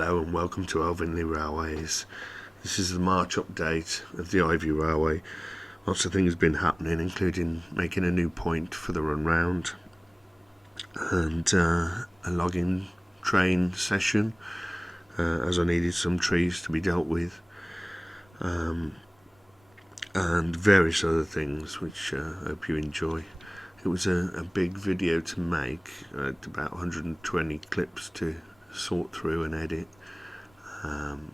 Hello and welcome to Alvinley Railways. This is the March update of the Ivy Railway. Lots of things have been happening, including making a new point for the run round and a logging train session, as I needed some trees to be dealt with, and various other things which I hope you enjoy. It was a big video to make, about 120 clips to sort through and edit,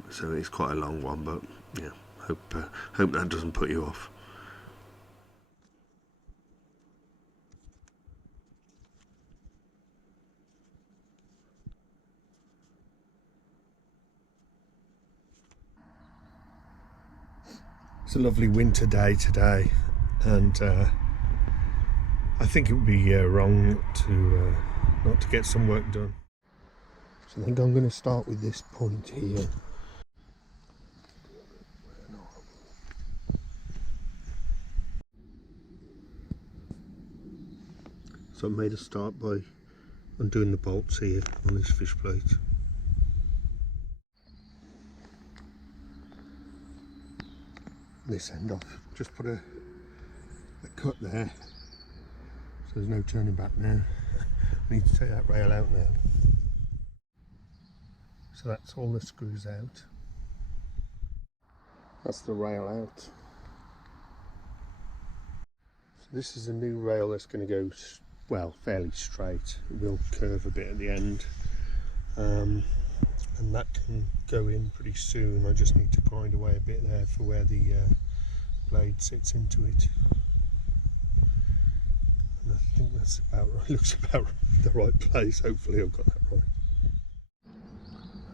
so it's quite a long one, but yeah, hope that doesn't put you off. It's a lovely winter day today, and I think it would be wrong to not to get some work done. So I think I'm going to start with this point here. So I made a start by undoing the bolts here on this fish plate. This end off, just put a cut there, so there's no turning back now. I need to take that rail out now. So that's all the screws out. That's the rail out. So this is a new rail that's going to go, well, fairly straight. It will curve a bit at the end, and that can go in pretty soon. I just need to grind away a bit there for where the blade sits into it. And I think that's about right. Looks about the right place. Hopefully I've got that right.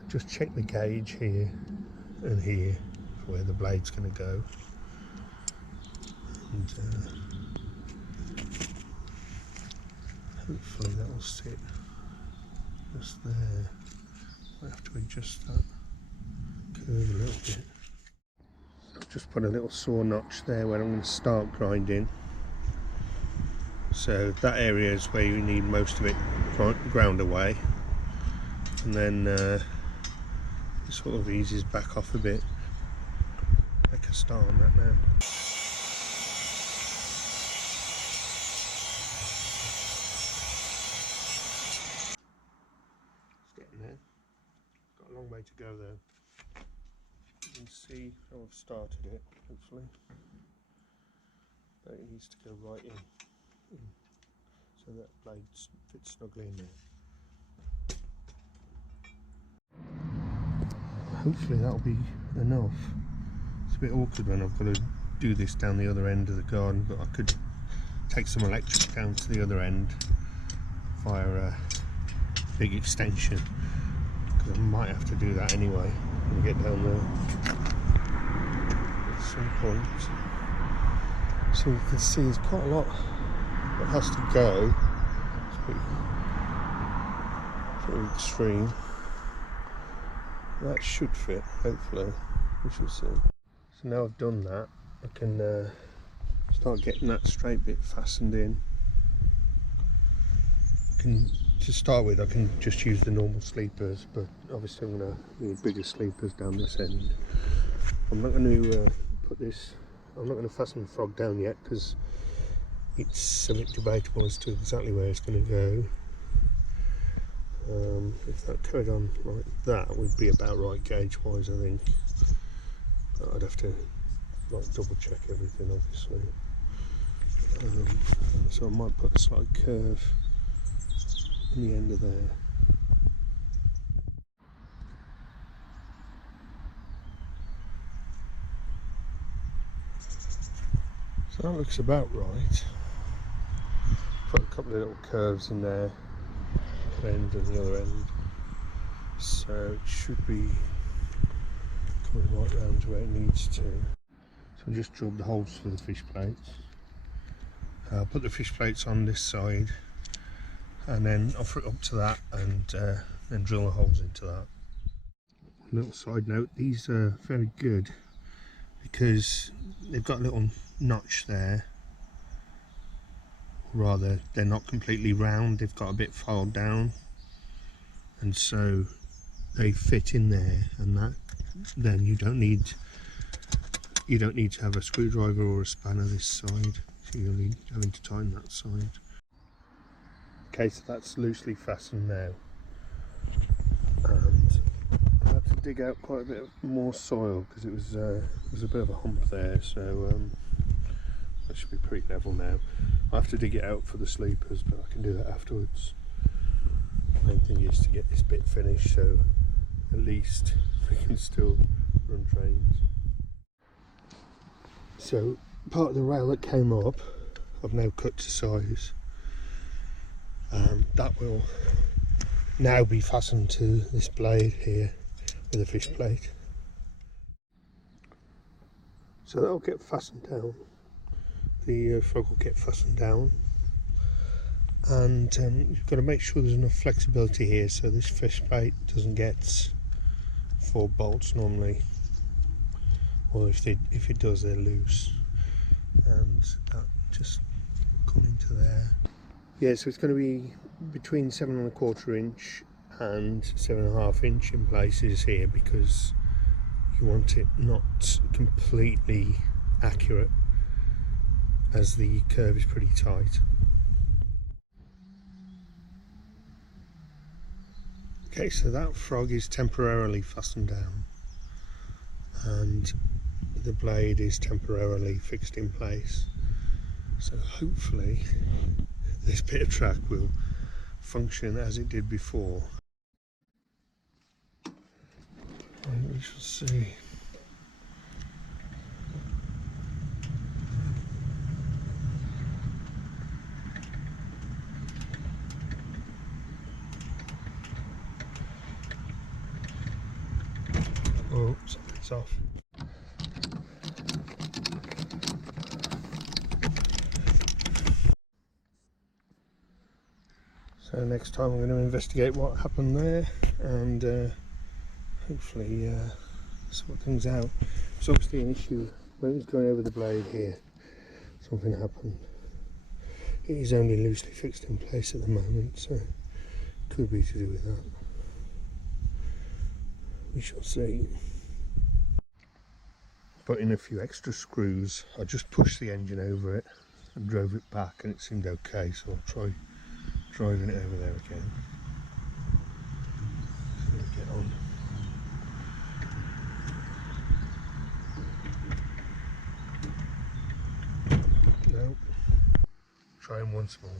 Just check the gauge here and here for where the blade's going to go, and hopefully that will sit just there. I have to adjust that curve a little bit. I've just put a little saw notch there where I'm going to start grinding. So that area is where you need most of it ground away, and then it sort of eases back off a bit. Make a start on that now. It's getting there. Got a long way to go though. You can see how I've started it, hopefully. But it needs to go right in, so that blade fits snugly in there. Hopefully that'll be enough. It's a bit awkward when I've got to do this down the other end of the garden, but I could take some electric down to the other end via a big extension, because I might have to do that anyway when I get down there at some point. So you can see there's quite a lot that has to go. It's pretty extreme. That should fit, hopefully. We shall see. So now I've done that, I can start getting that straight bit fastened in. To start with, I can just use the normal sleepers, but obviously I'm going to need bigger sleepers down this end. I'm not going to put this, I'm not going to fasten the frog down yet, because it's a bit debatable as to exactly where it's going to go. If that carried on like that, would be about right gauge wise, I think. But I'd have to double check everything, obviously. So I might put a slight curve in the end of there. So that looks about right. Put a couple of little curves in there, one end and the other end, so it should be coming right round to where it needs to. So I just drilled the holes for the fish plates. I'll put the fish plates on this side and then offer it up to that, and then drill the holes into that. A little side note, these are very good because they've got a little notch there. Rather, they're not completely round, they've got a bit filed down, and so they fit in there, and that then you don't need to have a screwdriver or a spanner this side, so you'll need having to tighten that side. Okay, so that's loosely fastened now, and I had to dig out quite a bit more soil because it was a bit of a hump there, so that should be pretty level now. I have to dig it out for the sleepers, but I can do that afterwards. The main thing is to get this bit finished, so at least we can still run trains. So part of the rail that came up, I've now cut to size. That will now be fastened to this blade here with a fish plate. So that'll get fastened down. The frog will get fastened down, and you've got to make sure there's enough flexibility here so this fish plate doesn't get 4 bolts normally, or if it does, they're loose, and that just come into there. Yeah, so it's going to be between 7¼ inch and 7½ inch in places here, because you want it not completely accurate, as the curve is pretty tight. Okay, so that frog is temporarily fastened down, and the blade is temporarily fixed in place. So hopefully this bit of track will function as it did before. And we shall see. Oh, something's off. So next time I'm going to investigate what happened there, and hopefully sort things out. It's obviously an issue when it was going over the blade here. Something happened. It is only loosely fixed in place at the moment, so it could be to do with that. We shall see. Put in a few extra screws. I just pushed the engine over it and drove it back, and it seemed okay, so I'll try driving it over there again. See how we get on. No. Trying once more.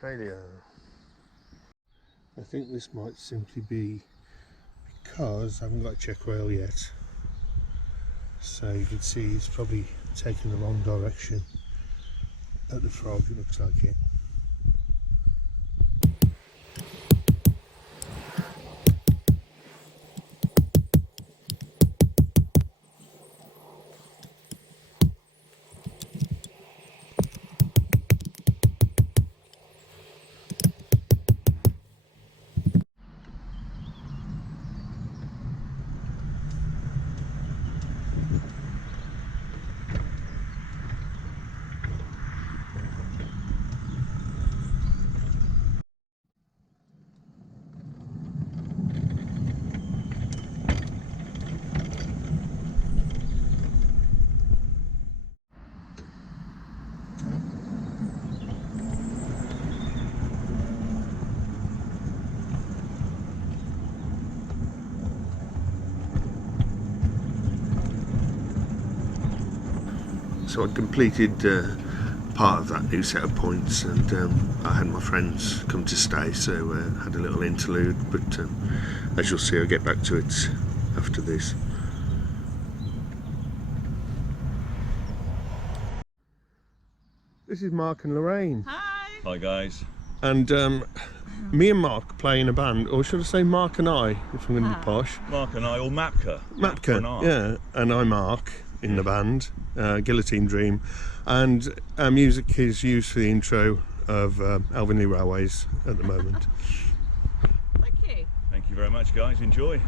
Failure. I think this might simply be because I haven't got a check rail yet, so you can see it's probably taken the wrong direction at the frog, it looks like it. So I completed part of that new set of points, and I had my friends come to stay, so had a little interlude, but as you'll see, I'll get back to it after this. This is Mark and Lorraine. Hi! Hi guys. And me and Mark play in a band, or should I say Mark and I, if I'm going to be posh. Mark and I, or Mapk. Mapk, yeah. And I'm Mark in the band, Guillotine Dream. And our music is used for the intro of Alvin Lee Railways at the moment. Thank you. Thank you very much guys, enjoy.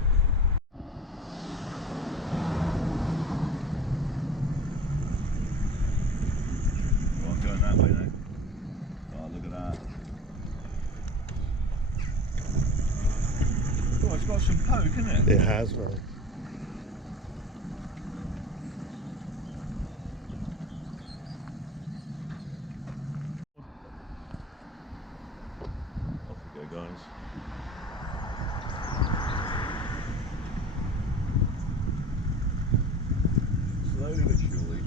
Well, going that way now. Oh, look at that. Oh, it's got some poke, isn't it? It has, right. Off we go, guys. Slowly but surely.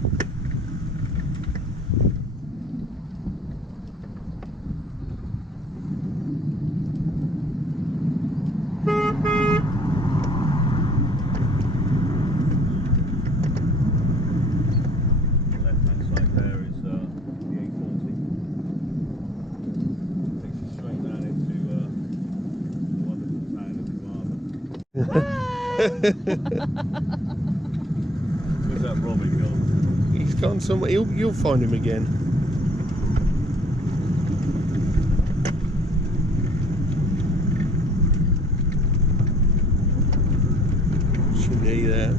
Where's that Robbie gone? He's gone somewhere. You'll find him again. Chimney there.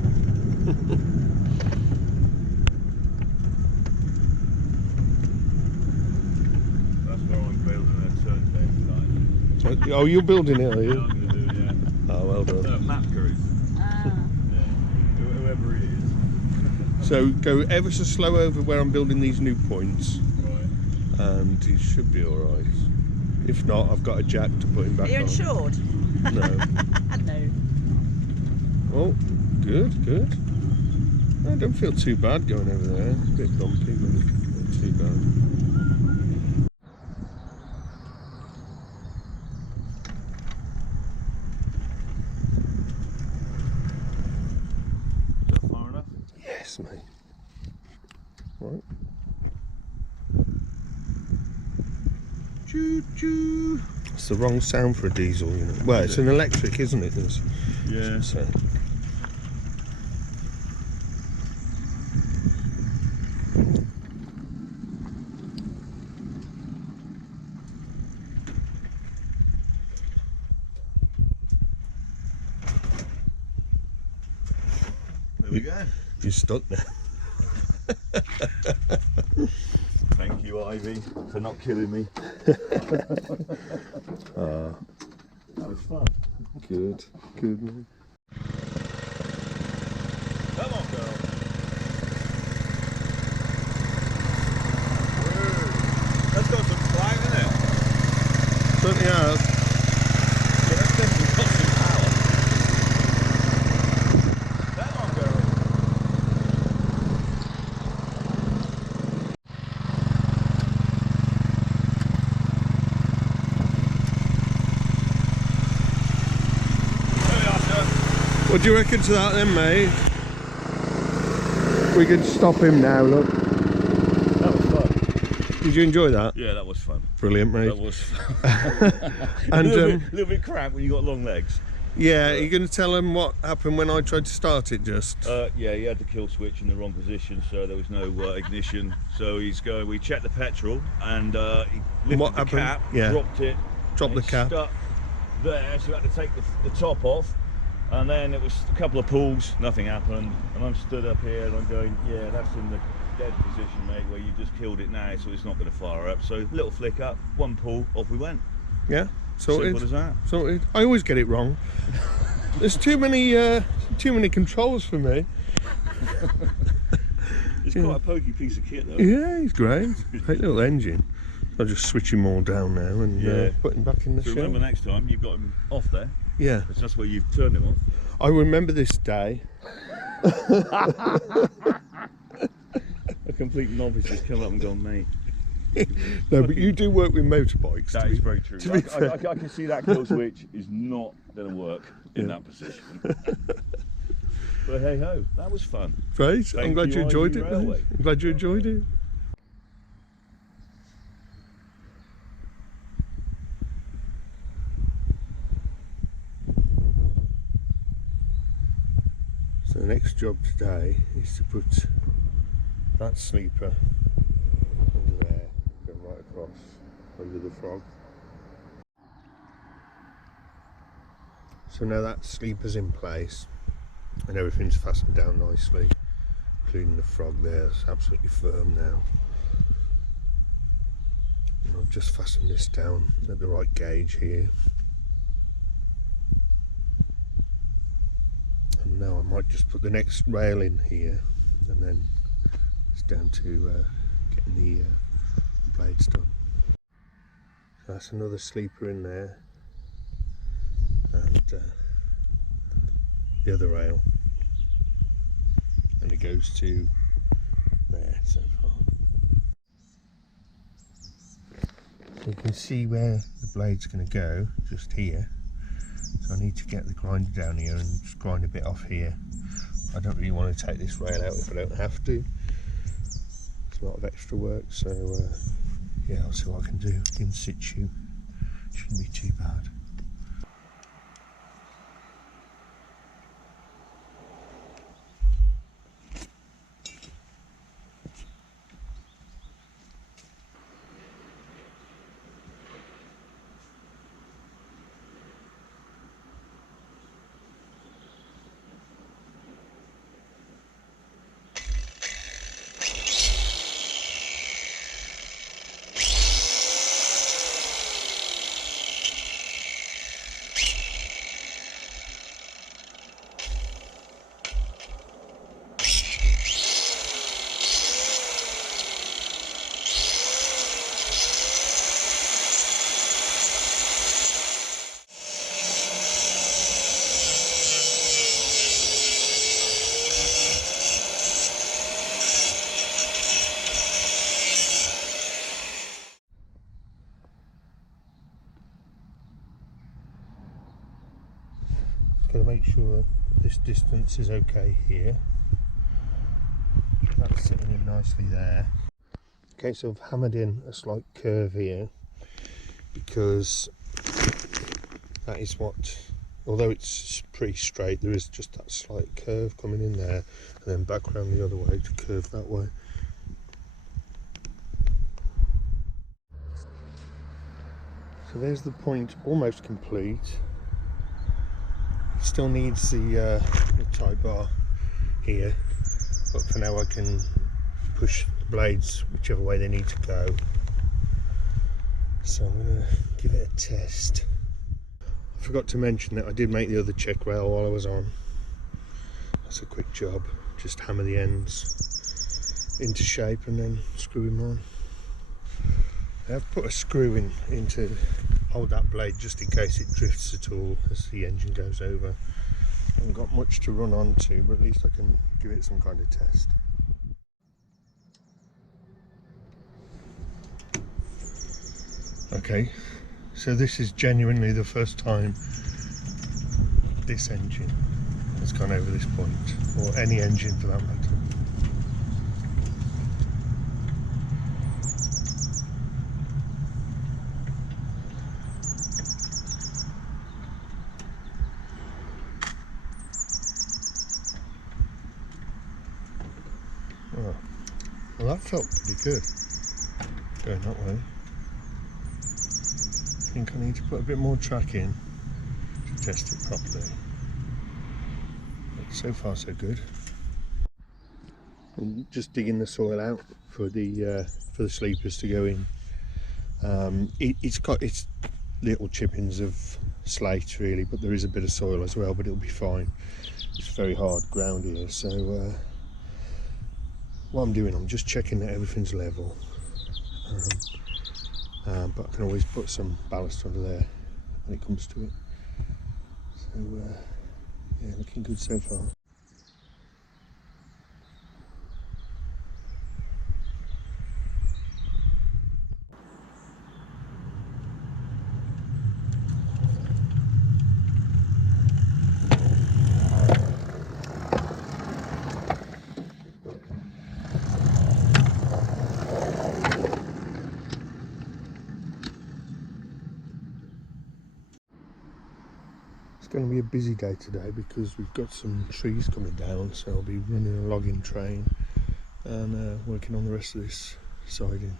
That's where I'm building that church tonight. Oh, you're building it, are Yeah, you? I'm going to do it, yeah. Oh, well done. Mapk is. Yeah. Whoever he is. So go ever so slow over where I'm building these new points, Right. and it should be all right. If not, I've got a jack to put him back Are you on. insured? No. No. Oh, good, good. I don't feel too bad going over there. It's a bit bumpy, but not too bad. Is that far enough? Yes, mate. Right. Choo choo. It's the wrong sound for a diesel, you know. Well, it's an electric, isn't it? Yeah. So. There we go. You're stuck now. Thank you, Ivy, for not killing me. That was fun. Good, good, man. Come on, girl. That's got some twang in it. Certainly has. Yeah, that's definitely got some power. Come on, girl. There we are, sir. What do you reckon to that then, mate? We can stop him now, look. That was fun. Did you enjoy that? Yeah, that was fun. Brilliant, mate. That was fun. And a little bit cramped when you got long legs. yeah, are you going to tell them what happened when I tried to start it just? Yeah, he had the kill switch in the wrong position, so there was no ignition. So he's going. We checked the petrol, and he lifted What the happened? cap, Yeah. dropped it, Drop and the it cap. stuck there. So we had to take the top off, and then it was a couple of pulls. Nothing happened, and I'm stood up here, and I'm going, yeah, that's in the dead position, mate, where you just killed it now, so it's not going to fire up. So little flick up, one pull, off we went. Yeah, sorted. Simple as that. Sorted. I always get it wrong. There's too many controls for me. It's quite a pokey piece of kit, though. Yeah, he's great. Great little engine. I'll just switch him all down now and Yeah. put him back in the So shell. remember next time you've got him off there, Yeah, because that's where you've turned him off. I remember this day. A complete novice has come up and gone, mate, No, but you do work with motorbikes. That is very true. To be fair. I can see that kill switch is not going to work in that position. But hey ho, that was fun. Right, Thank I'm glad you enjoyed it. Railway. I'm glad you enjoyed it. So the next job today is to put that sleeper under there, going right across under the frog. So now that sleeper's in place and everything's fastened down nicely, including the frog there, it's absolutely firm now. And I've just fastened this down at the right gauge here. And now I might just put the next rail in here, and then it's down to getting the blades done. So that's another sleeper in there, and the other rail, and it goes to there so far. So you can see where the blade's going to go, just here. So I need to get the grinder down here and just grind a bit off here. I don't really want to take this rail out if I don't have to. It's a lot of extra work, so yeah, I'll see what I can do in situ. Shouldn't be too bad. Got to make sure this distance is okay here. That's sitting in nicely there. Okay, so I've hammered in a slight curve here because that is what, although it's pretty straight, there is just that slight curve coming in there and then back around the other way to curve that way. So there's the point almost complete. Still needs the tie bar here, but for now I can push the blades whichever way they need to go. So I'm going to give it a test. I forgot to mention that I did make the other check rail while I was on. That's a quick job, just hammer the ends into shape and then screw them on. I have put a screw in to hold that blade just in case it drifts at all as the engine goes over. I haven't got much to run on to, but at least I can give it some kind of test. Okay, so this is genuinely the first time this engine has gone over this point, or any engine for that matter. Oh, well, that felt pretty good going that way. I think I need to put a bit more track in to test it properly. But so far so good. I'm just digging the soil out for the sleepers to go in. It's got its little chippings of slate really, but there is a bit of soil as well, but it'll be fine. It's very hard ground here, so what I'm doing, I'm just checking that everything's level. But I can always put some ballast under there when it comes to it. So yeah, looking good so far. going to be a busy day today because we've got some trees coming down, so I'll be running a logging train and working on the rest of this siding.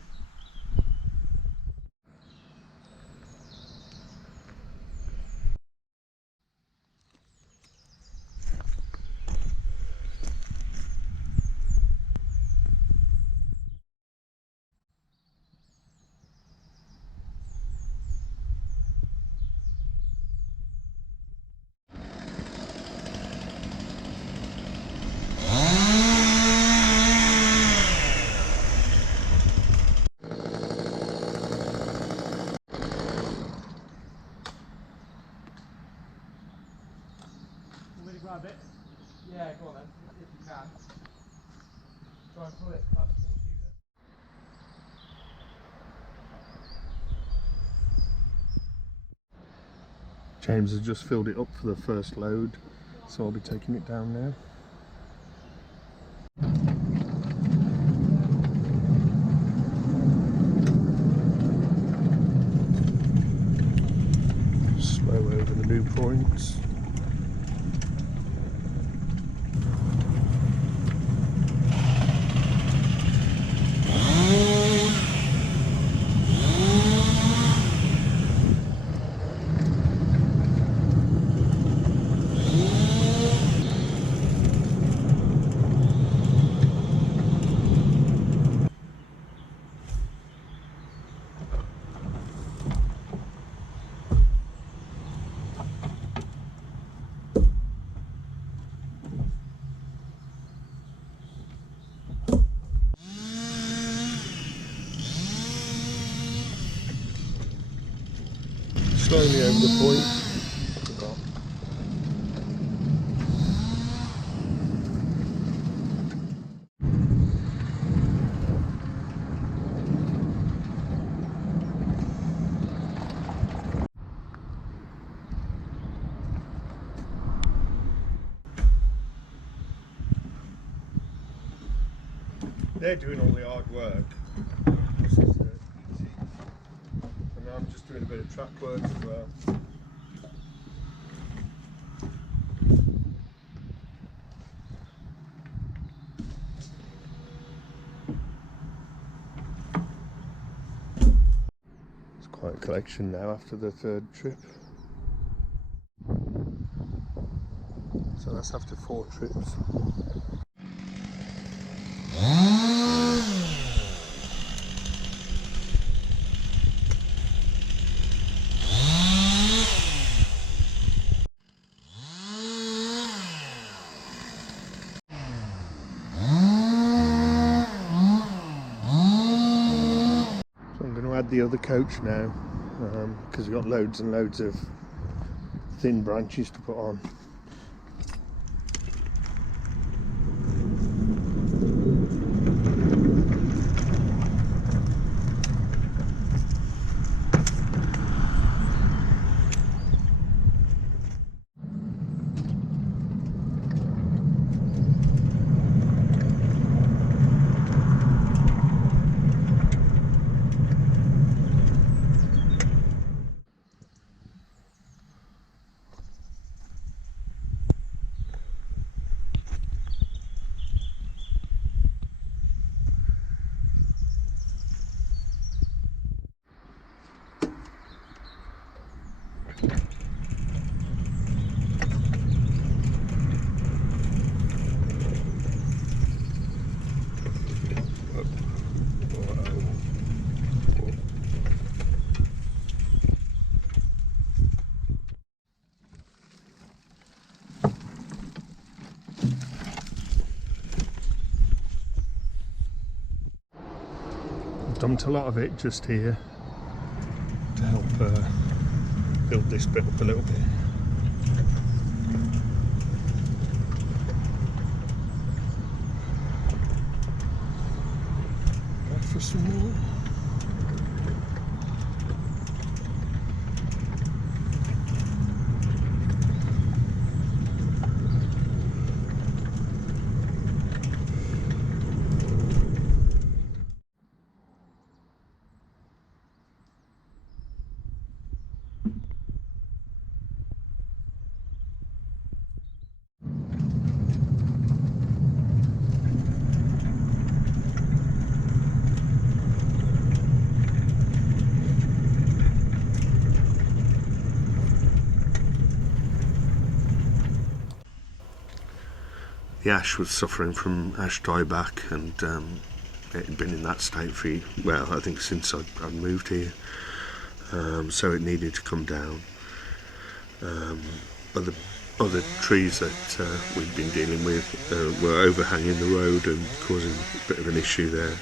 Grab it. Yeah, go on then, if you can. Try and pull it up towards you then. James has just filled it up for the first load, so I'll be taking it down now. Slow over the new points. Slowly over the point. They're doing all the hard work. This is easy. And I'm just doing a bit of track work as well. It's quite a collection now after the third trip. So that's after 4 trips. Add the other coach now because we've got loads and loads of thin branches to put on. Dumped a lot of it just here to help build this bit up a little bit. Back for some more. the ash was suffering from ash dieback, and it had been in that state for, well, I think since I'd moved here. So it needed to come down. Other trees that we'd been dealing with were overhanging the road and causing a bit of an issue there.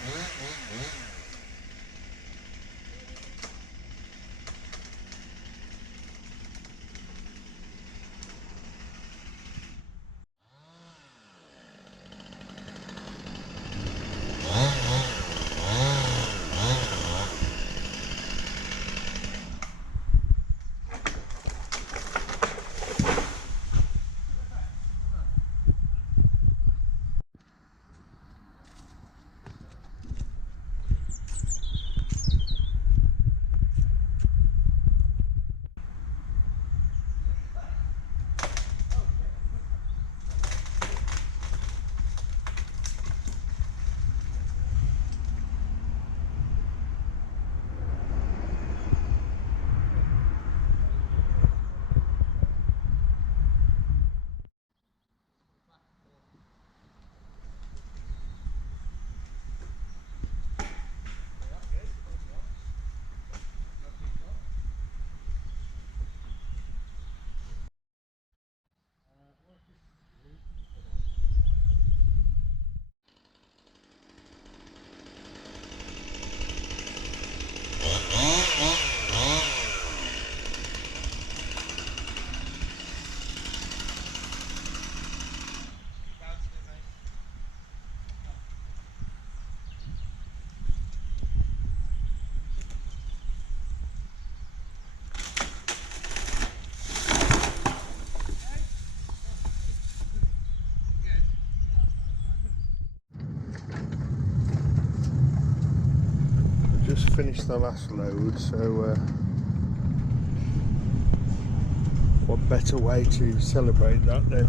Just finished the last load, so what better way to celebrate that than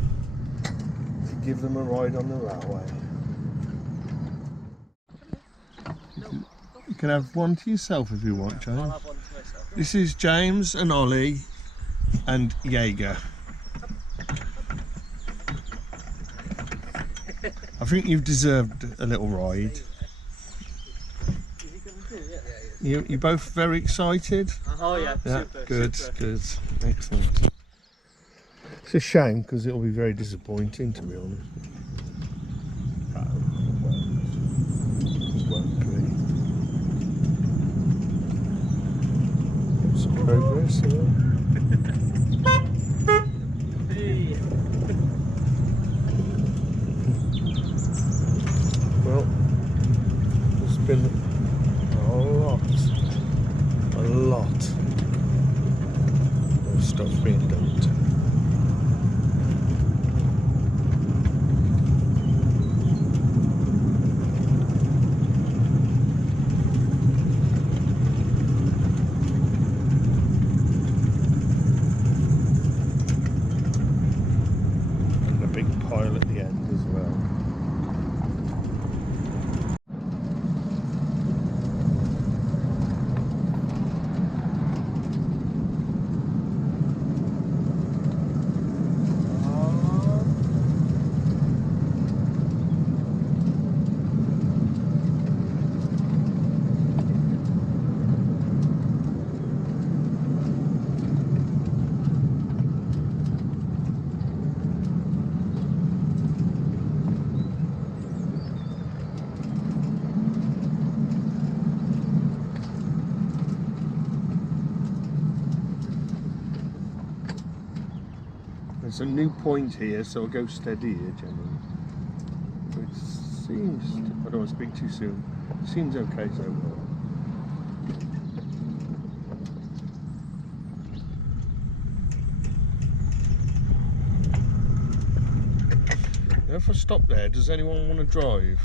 to give them a ride on the railway. You can have one to yourself if you want, James. I'll have one to myself. This is James and Ollie and Jaeger. I think you've deserved a little ride. You both very excited? Oh yeah, Yeah, super, good, super. good, excellent. It's a shame because it'll be very disappointing, to be honest. It won't be. Some progress here. Hey. Well, there's been a lot of stuff being dumped. And a big pile at the end as well. There's a new point here, so I'll go steady here, generally. It seems, I don't want to speak too soon, it seems okay so far. Now if I stop there, does anyone want to drive?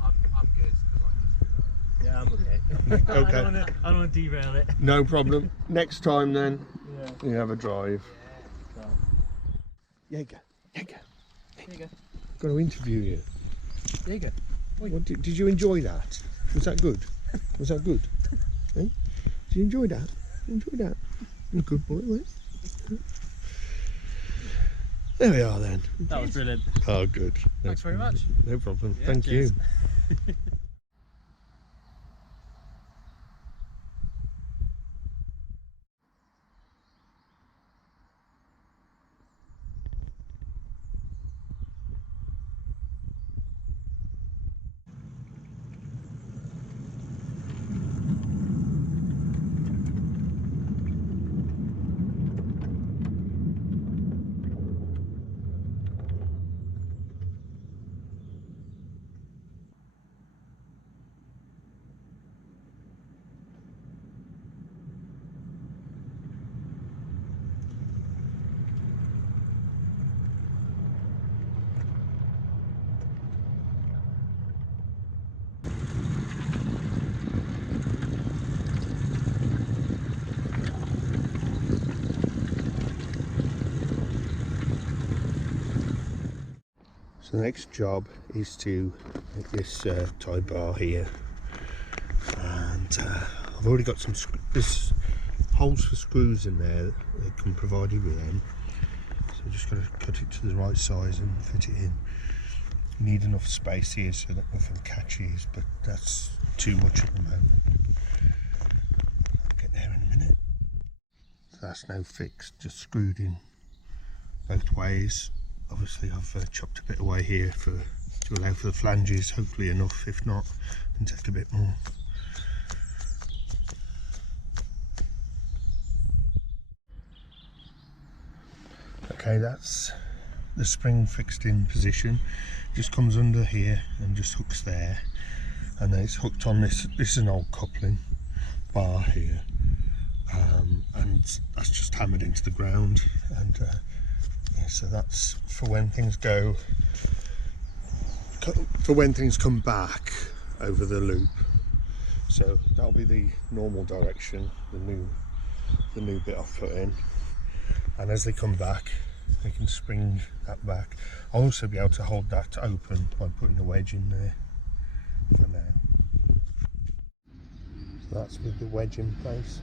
I'm good because I'm Yeah, I'm okay. Okay. I don't want to derail it. No problem. Next time then, Yeah. you have a drive. Yeah. Jaeger, There you go. got to interview you. There you go. What, did you enjoy that? Was that good? Was that good? Eh? Did you enjoy that? You enjoyed that? You're a good boy, right? There we are then. That was brilliant. Oh, good. Thanks very much. No problem. Yeah, Thank cheers. you. So the next job is to make this tie bar here, and I've already got some there's holes for screws in there that come provided with them, so I'm just going to cut it to the right size and fit it in. Need enough space here so that nothing catches, but that's too much at the moment. I'll get there in a minute. So that's now fixed, just screwed in both ways. Obviously I've chopped a bit away here to allow for the flanges, hopefully enough. If not, then take a bit more. Okay, that's the spring fixed in position. Just comes under here and just hooks there, and then it's hooked on this. This is an old coupling bar here, and that's just hammered into the ground, and so that's for when things come back over the loop. So that'll be the normal direction, the new bit I've put in, and as they come back they can spring that back. I'll also be able to hold that open by putting a wedge in there for now. So that's with the wedge in place.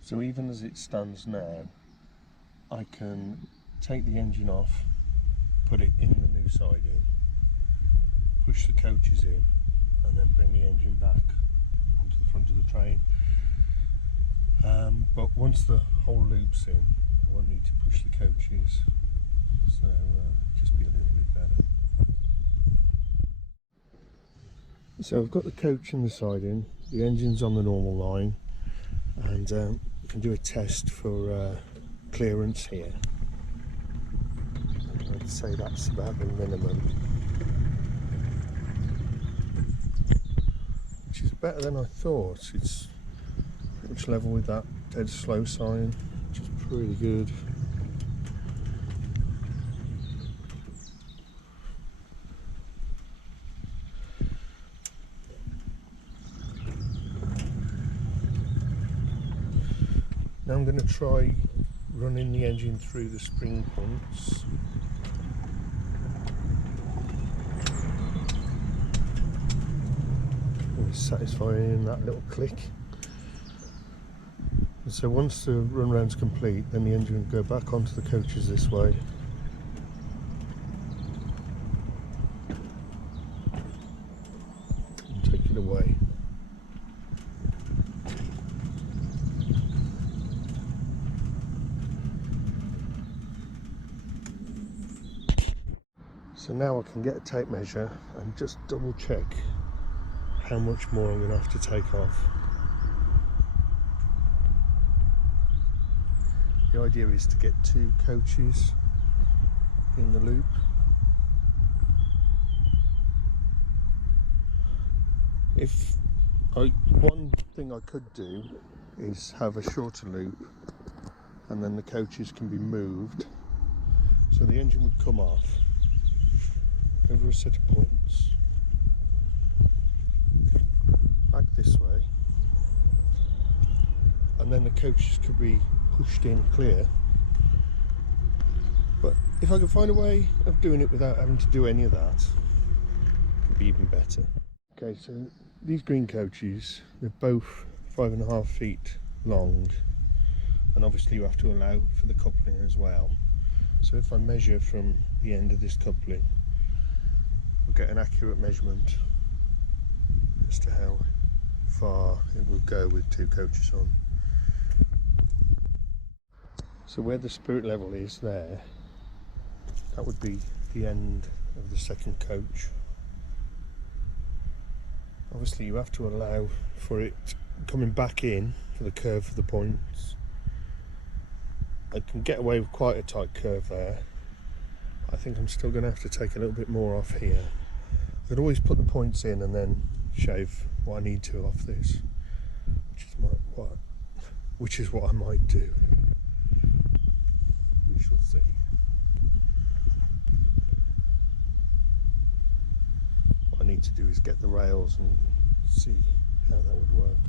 So even as it stands now, I can take the engine off, put it in the new siding, push the coaches in, and then bring the engine back onto the front of the train. But once the whole loop's in, I won't need to push the coaches, so just be a little bit better. So I've got the coach in the siding, the engine's on the normal line, and we can do a test for clearance here. I'd say that's about the minimum, which is better than I thought. It's pretty much level with that dead slow sign, which is pretty good. Now I'm going to try running the engine through the spring points. Always satisfying in that little click. And so once the run round's complete, then the engine will go back onto the coaches this way. And take it away. So now I can get a tape measure and just double check how much more I'm going to have to take off. The idea is to get 2 coaches in the loop. One thing I could do is have a shorter loop, and then the coaches can be moved, so the engine would come off over a set of points, back this way, and then the coaches could be pushed in clear. But if I can find a way of doing it without having to do any of that, it would be even better. Okay, so these green coaches, they're both 5.5 feet long, and obviously you have to allow for the coupling as well. So if I measure from the end of this coupling, we'll get an accurate measurement as to how far it will go with 2 coaches on. So where the spirit level is there, that would be the end of the second coach. Obviously you have to allow for it coming back in for the curve of the points. I can get away with quite a tight curve there. I think I'm still going to have to take a little bit more off here. I could always put the points in and then shave what I need to off this, which is what I might do. We shall see. What I need to do is get the rails and see how that would work.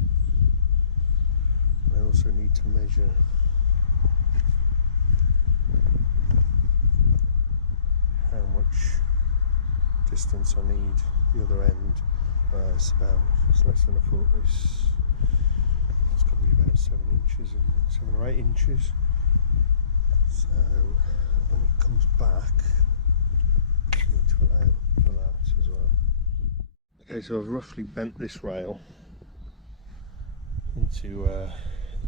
I also need to measure how much distance I need the other end. It's less than a foot. It's got to be about 7 inches, 7 or 8 inches. So when it comes back, I need to allow for that as well. Okay, so I've roughly bent this rail into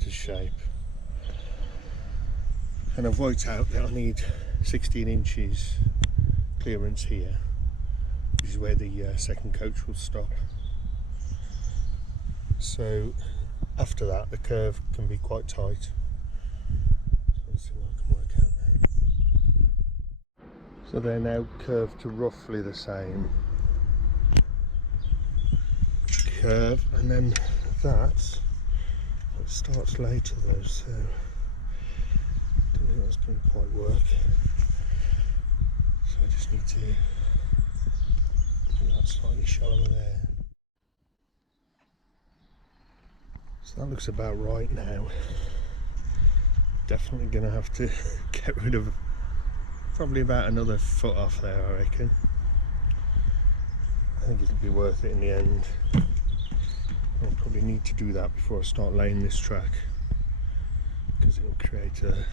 shape, and I've worked out that I need 16 inches clearance here, which is where the second coach will stop. So after that the curve can be quite tight. So let's see what I can work out now. So they're now curved to roughly the same curve, and then that starts later though, so I don't think that's going to quite work. So I just need to do that slightly shallower there. So that looks about right now. Definitely going to have to get rid of probably about another foot off there, I reckon. I think it'll be worth it in the end. I'll probably need to do that before I start laying this track, because it will create a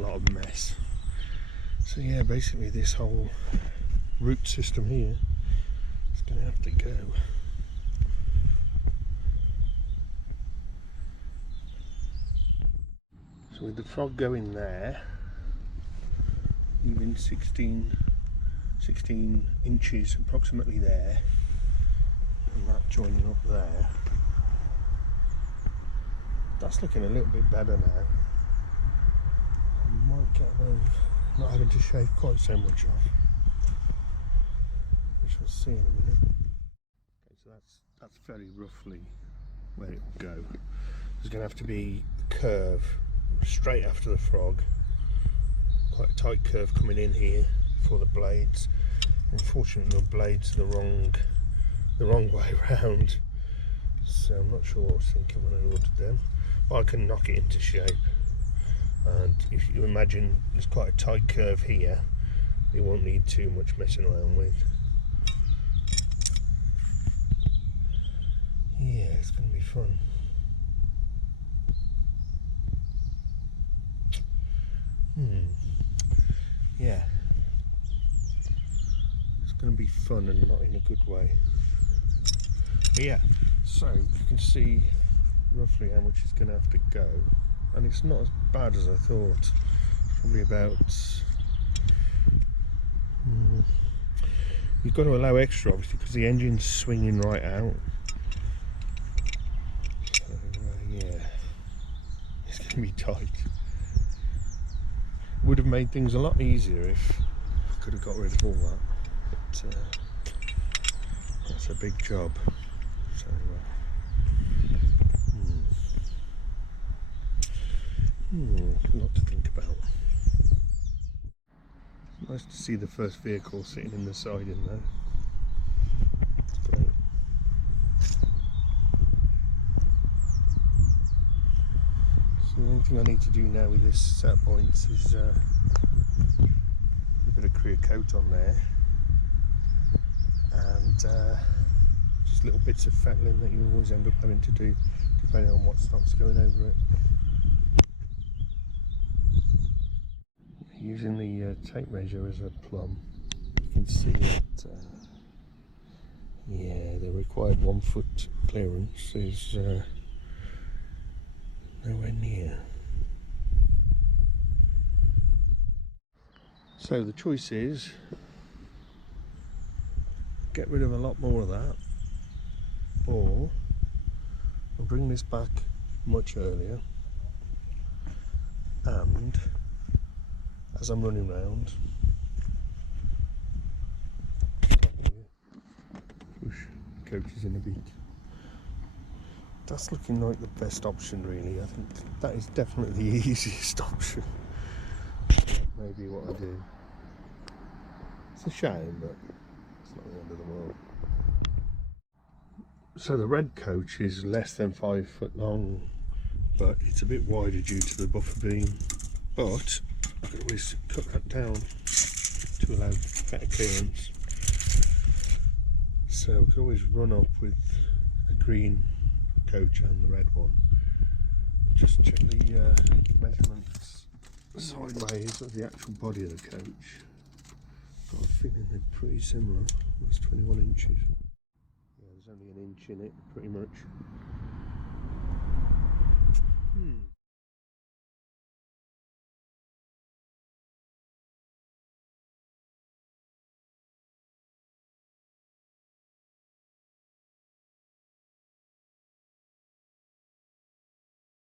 lot of mess. So yeah, basically this whole root system here is going to have to go. So with the frog going there, leaving 16 inches approximately there, and that joining up there, that's looking a little bit better now. I might get away with not having to shave quite so much off. We shall see in a minute. Okay, so that's very roughly where it will go. There's going to have to be a curve straight after the frog, quite a tight curve coming in here for the blades. Unfortunately the blades are the wrong way round, so I'm not sure what I was thinking when I ordered them. But I can knock it into shape, and if you imagine there's quite a tight curve here, it won't need too much messing around with. Yeah, it's going to be fun. Yeah, it's going to be fun and not in a good way. But yeah, so you can see roughly how much it's going to have to go, and it's not as bad as I thought. It's probably about you've got to allow extra obviously because the engine's swinging right out. So yeah, it's going to be tight. Would have made things a lot easier if I could have got rid of all that, but that's a big job. So a lot to think about. It's nice to see the first vehicle sitting in the siding though. It's great. So the only thing I need to do now with this set of points is a bit of clear coat on there, and just little bits of fettling that you always end up having to do depending on what stock's going over it. using the tape measure as a plumb, you can see that yeah, the required 1 foot clearance is nowhere near. So the choice is get rid of a lot more of that, or I'll bring this back much earlier, and as I'm running round, push coaches in a bit. That's looking like the best option really. I think that is definitely the easiest option. Maybe what I do. It's a shame, but it's not the end of the world. So the red coach is less than 5 foot long, but it's a bit wider due to the buffer beam. But I could always cut that down to allow better clearance. So we could always run up with a green coach and the red one. Just check the measurements sideways of the actual body of the coach. Got a feeling they're pretty similar. That's 21 inches. Yeah, there's only an inch in it, pretty much.